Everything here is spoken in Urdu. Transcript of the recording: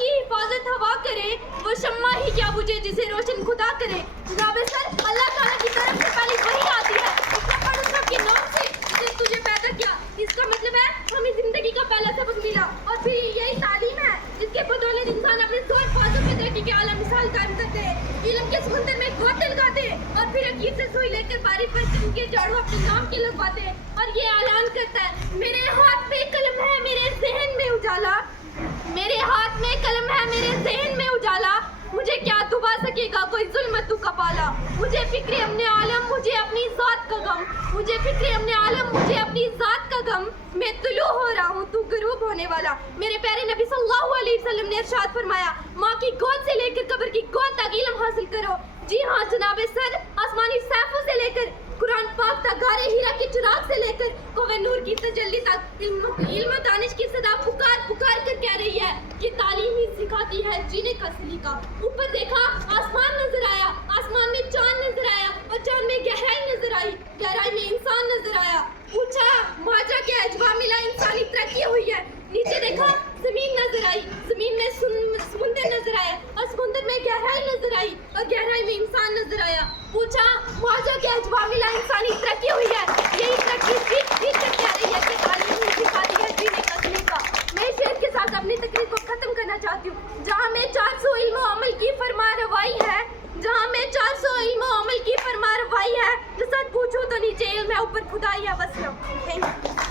کی حفاظت ہوا کرے وہ شمع ہی کیا بجھے جسے روشن خدا کرے. جناب سر اللہ تعالیٰ کی طرف سے پہلی وحی آتی ہے اس رب کے نام سے جس تجھے پیدا کیا. اس کا مطلب ہے ہمیں زندگی کا پہلا سبق ملا اور پھر یہی تعلیم ہے جس کے بدولت انسان اپنے زور بازو پہ ترقی کے اعلیٰ مثال قائم کرتے ہیں. علم کے سمندر میں گوتے لگاتے ہیں اور پھر عقید سے سوئی لے کر باری پر چن کے جاڑو اپنے نام کے لگواتے ہیں اور یہ اعلان کرتا ہے میرے ہاتھ میں قلم ہے میرے ذہن میں اجالا. میرے ہاتھ میں قلم ہے میرے ذہن میں اجالا. مجھے کیا دبا سکے گا کوئی ظلمت کا پالا. مجھے فکر امن عالم مجھے اپنی ذات کا غم. مجھے فکر امن عالم مجھے اپنی ذات کا غم. میں طلوع ہو رہا ہوں تو غروب ہونے والا. میرے پیارے نبی صلی اللہ علیہ وسلم نے ارشاد فرمایا ماں کی گود سے لے کر قبر کی گود تک علم حاصل کرو. جی ہاں جناب سر آسمانی سیفوں سے لے کر قرآن پاک تک غار ہیرا کے چراغ سے لے کر کوہ نور کی تجلی تک علم و دانش کی صدا پکار پکار کر کہہ رہی ہے کہ تعلیم ہی سکھاتی ہے جینے کا سلیقہ. اوپر دیکھا آسمان نظر آیا آسمان میں چاند نظر آیا اور چاند میں گہرائی نظر آئی گہرائی میں انسان نظر آیا. پوچھا ماجرا کیا ہے جواب ملا انسانی ترقی ہوئی ہے. نیچے دیکھا زمین نظر آئی زمین میں سمندر نظر آیا اور سمندر میں گہرائی نظر آئی اور گہرائی میں انسان نظر آیا. پوچھا ماجرا کیا ہے جواب ملا انسانی ترقی ہوئی ہے. یہی ترقی سیکھ کر کہہ رہی ہے کہ تعلیم ہی سکھاتی ہے جینے کا سلیقہ. میں اس شعر کے ساتھ اپنی تقریر کو ختم کرنا چاہتی ہوں. جہاں میں 400 علم و عمل کی فرما روائی ہے جہاں میں 400 علم و عمل کی فرما روائی ہے جو سچ پوچھوں تو نیچے علم ہے اوپر خدائی ہے. بس تھینک یو.